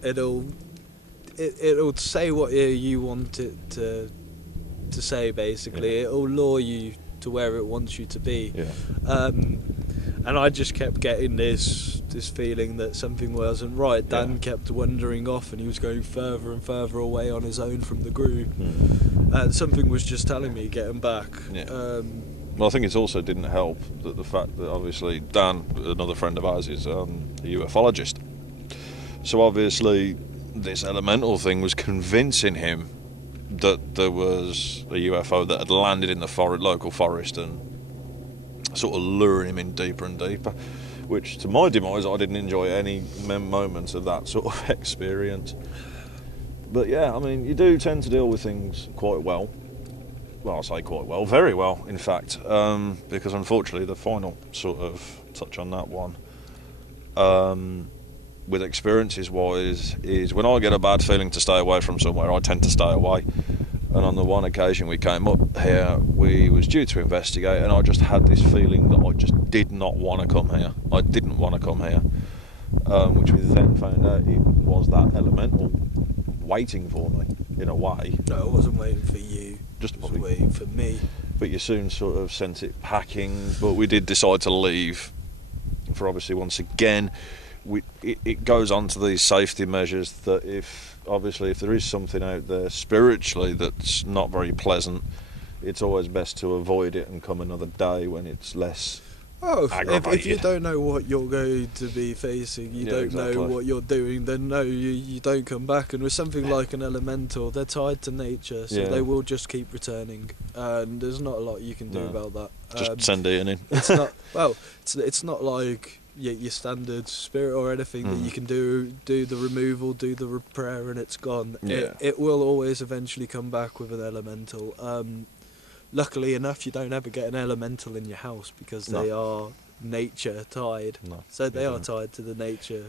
say what you want it to say. Basically, it'll lure you to where it wants you to be. Yeah. And I just kept getting this feeling that something wasn't right. Dan kept wandering off, and he was going further and further away on his own from the group. And something was just telling me, get him back. Yeah. Well, I think it also didn't help that the fact that obviously Dan, another friend of ours, is a ufologist. So obviously this elemental thing was convincing him that there was a UFO that had landed in the local forest and sort of luring him in deeper and deeper, which to my demise I didn't enjoy any moments of that sort of experience. But yeah, I mean, you do tend to deal with things quite well. Well, I say quite well, very well in fact, because unfortunately the final sort of touch on that one, with experiences wise, is when I get a bad feeling to stay away from somewhere, I tend to stay away. And on the one occasion we came up here, we was due to investigate, and I just had this feeling that I just did not want to come here. I didn't want to come here, which we then found out it was that elemental waiting for me, in a way. No, it wasn't waiting for you. Just it was waiting for me. But you soon sort of sent it packing. But we did decide to leave, for obviously once again, it goes on to these safety measures that if there is something out there spiritually that's not very pleasant, it's always best to avoid it and come another day when it's less aggravated. If you don't know what you're going to be facing, you don't know what you're doing, then no, you don't come back. And with something like an elemental, they're tied to nature, so they will just keep returning, and there's not a lot you can do about that. Just send Ian in. It's not it's not like your standard spirit or anything that you can do the removal, do the prayer, and it's gone. It will always eventually come back with an elemental. Luckily enough, you don't ever get an elemental in your house because they are nature tied. So they are tied to the nature.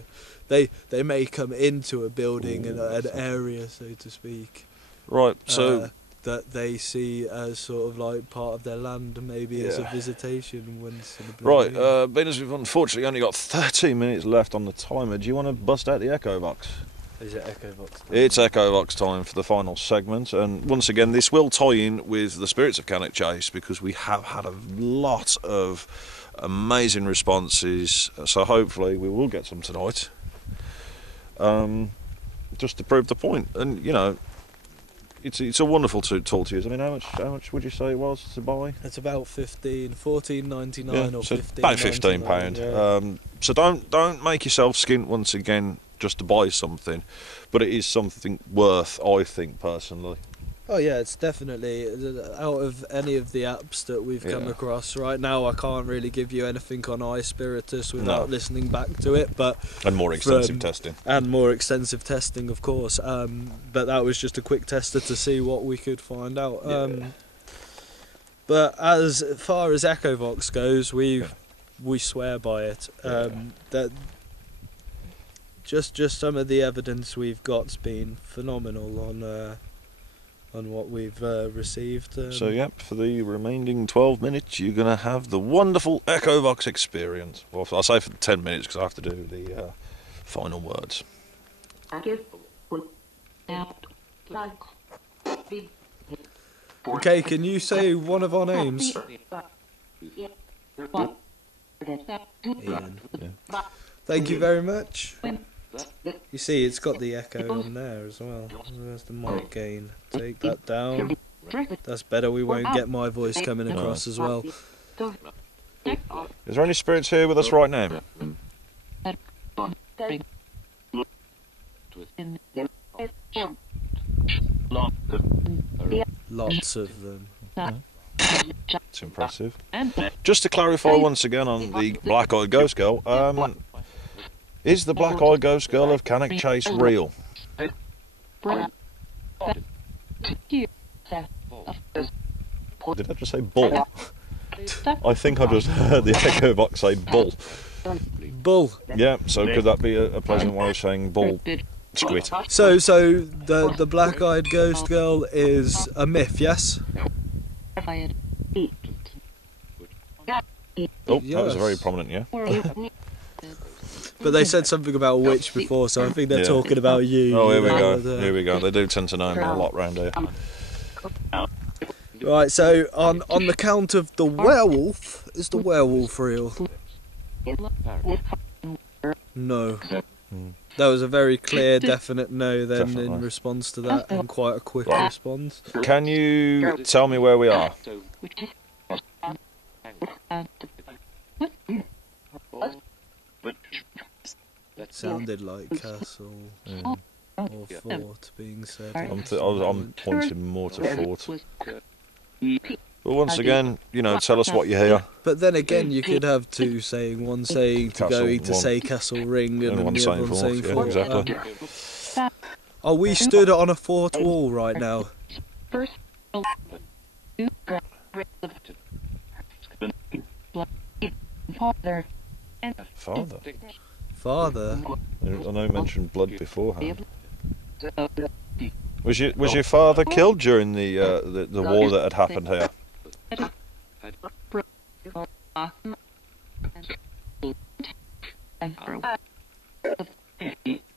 They may come into a building and an area, so to speak. Right. So that they see as sort of like part of their land, maybe as a visitation once in a blue Right, moon. being as we've unfortunately only got 13 minutes left on the timer, do you want to bust out the Echo Box? Is it Echo Box time? It's Echo Box time for the final segment, and once again this will tie in with the Spirits of Cannock Chase, because we have had a lot of amazing responses. So hopefully we will get some tonight. Just to prove the point, and you know, it's a wonderful talk to you. I mean, how much would you say it was to buy? It's about $14.99 or so £15. about £15. Yeah. So don't make yourself skint once again just to buy something, but it is something worth, I think personally. Oh yeah, it's definitely out of any of the apps that we've come across right now. I can't really give you anything on iSpiritus without listening back to it, but and more extensive testing. And more extensive testing, of course. But that was just a quick tester to see what we could find out. But as far as Echovox goes, we swear by it. That just some of the evidence we've got's been phenomenal on what we've received. So yep, for the remaining 12 minutes you're going to have the wonderful Echovox experience. Well, I'll say for 10 minutes because I have to do the final words. Okay, can you say one of our names? Ian. Yeah. Thank you very much. You see, it's got the echo on there as well. There's the mic gain. Take that down. That's better. We won't get my voice coming across as well. Is there any spirits here with us right now? Lots of them. It's impressive. Just to clarify once again on the black-eyed ghost girl, is the black-eyed ghost girl of Cannock Chase real? Did I just say bull? I think I just heard the Echovox say bull. Bull. Yeah, so could that be a pleasant way of saying bull? Squid. So the black-eyed ghost girl is a myth, yes? Oh, that was a very prominent yeah. But they said something about a witch before, so I think they're talking about you. Oh, here we go. Here we go. They do tend to know me a lot round here. Right, so on the count of the werewolf, is the werewolf real? No. That was a very clear, definite no then. Definitely. In response to that, and quite a quick response. Can you tell me where we are? Sounded like castle or fort being said. I'm pointing more to fort. But once again, you know, tell us what you hear. But then again, you could have two saying, one saying to go to say castle ring, and one the saying other one saying fort. fort. Yeah, exactly. Are we stood on a fort wall right now? Father. Father. I know you mentioned blood beforehand. Was your father killed during the war that had happened here?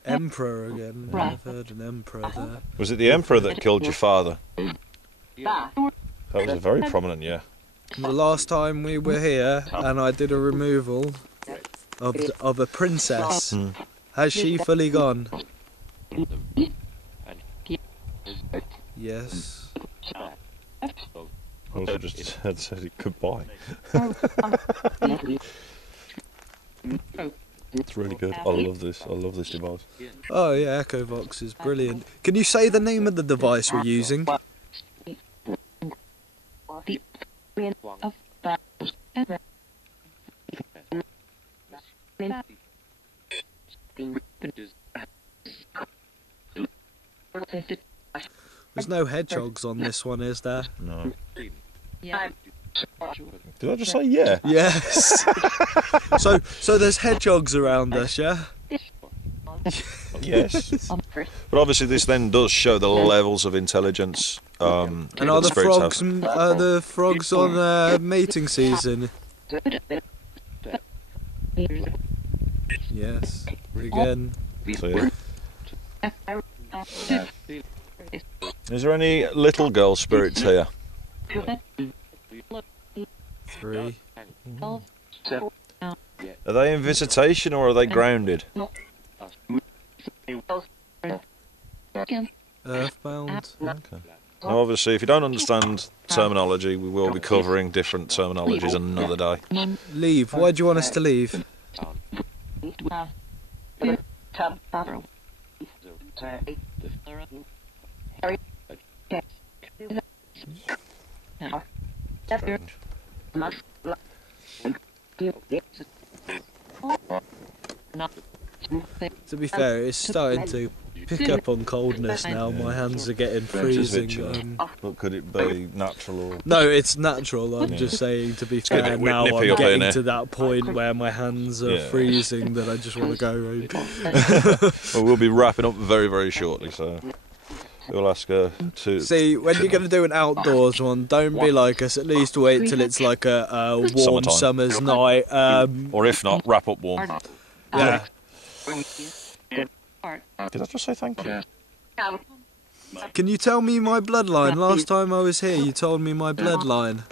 Emperor again. I've heard an emperor there. Was it the emperor that killed your father? That was a very prominent yeah. The last time we were here, and I did a removal of a princess. Has she fully gone? Yes. I also just said goodbye. It's really good. I love this. I love this device. Oh yeah, Echovox is brilliant. Can you say the name of the device we're using? There's no hedgehogs on this one, is there? No. Did I just say yeah? Yes. So there's hedgehogs around us, yeah? Yes. But obviously this then does show the levels of intelligence. And are the frogs on mating season? Yes. Again. So, yeah. Is there any little girl spirits here? 3. Are they in visitation or are they grounded? Earthbound. Okay. Now obviously if you don't understand terminology, we will be covering different terminologies another day. Leave. Why do you want us to leave? Strange. To be fair, it's starting to pick up on coldness now. My hands are getting freezing. But could it be natural or... No, it's natural. I'm just saying, to be fair, getting now nippy I'm up in getting here. to that point where my hands are Yeah. freezing that I just want to go home. Well, we'll be wrapping up very, very shortly, so we'll ask her to... See, when you're going to do an outdoors one, don't be like us. At least wait till it's like a warm Summertime. summer's night. Or if not, wrap up warm. Yeah. Did I just say thank you? Can you tell me my bloodline? Last time I was here, you told me my bloodline.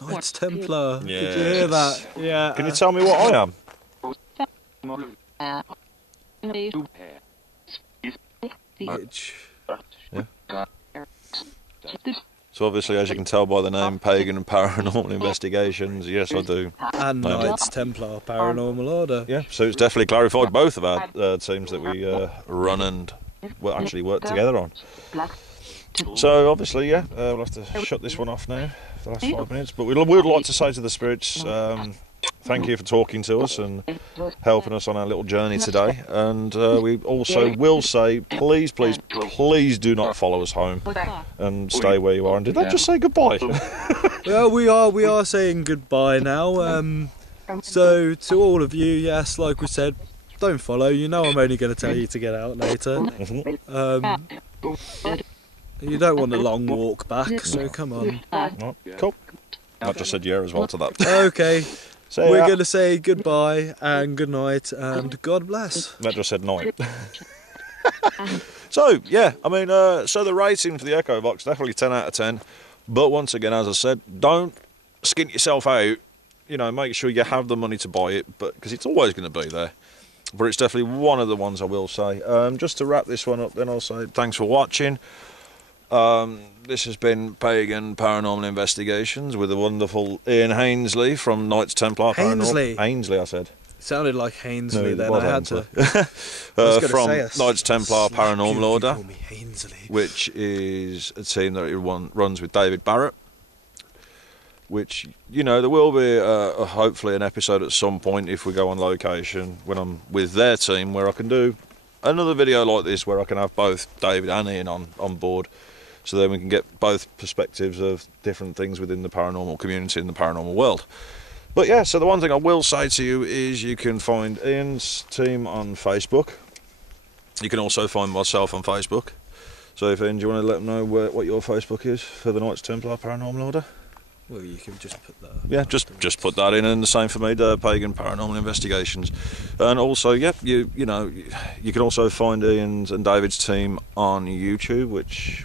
Knights Templar. Did you hear that? Yeah. Can you tell me what I am? Which? So obviously, as you can tell by the name, Pagan and Paranormal Investigations, yes I do. And Knights Templar Paranormal Order. Yeah, so it's definitely clarified both of our teams that we run and well, actually work together on. So obviously, yeah, we'll have to shut this one off now for the last 5 minutes. But we would like to say to the spirits, thank you for talking to us and helping us on our little journey today. And we also will say, please, please, please do not follow us home and stay where you are. And did I just say goodbye? Well, we are saying goodbye now. So to all of you, yes, like we said, don't follow. You know I'm only going to tell you to get out later. You don't want a long walk back, so come on. Right, cool. I just said yeah as well to that. Okay. So, We're yeah, going to say goodbye and good night and God bless. that just said night. So, yeah, I mean, so the rating for the Echo Box, definitely 10 out of 10. But once again, as I said, don't skint yourself out. You know, make sure you have the money to buy it, but because it's always going to be there. But it's definitely one of the ones I will say. Just to wrap this one up, then I'll say thanks for watching. This has been Pagan Paranormal Investigations with the wonderful Ian Hainsley from Knights Templar Paranormal. Hainsley, I said. Sounded like Hainsley No, it then, was I had Hainsley. to. From Knights Templar Paranormal Order, Call me Hainsley. which is a team that runs with David Barrett. Which, you know, there will be hopefully an episode at some point if we go on location when I'm with their team where I can do another video like this where I can have both David and Ian on board, so then we can get both perspectives of different things within the paranormal community and the paranormal world. But yeah, so the one thing I will say to you is you can find Ian's team on Facebook. You can also find myself on Facebook. So if Ian, do you want to let them know what your Facebook is for the Knights Templar Paranormal Order? Well, you can just put that. Yeah, just put that in, and the same for me, the Pagan Paranormal Investigations. And also, yeah, you know, you can also find Ian's and David's team on YouTube.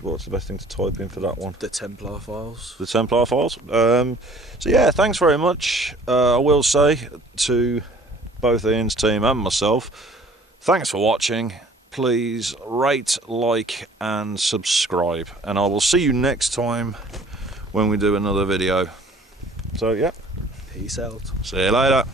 What's the best thing to type in for that one? The Templar Files. The Templar Files. So yeah, thanks very much. I will say to both Ian's team and myself, thanks for watching. Please rate, like, and subscribe, and I will see you next time when we do another video. So yeah, Peace out. see you later.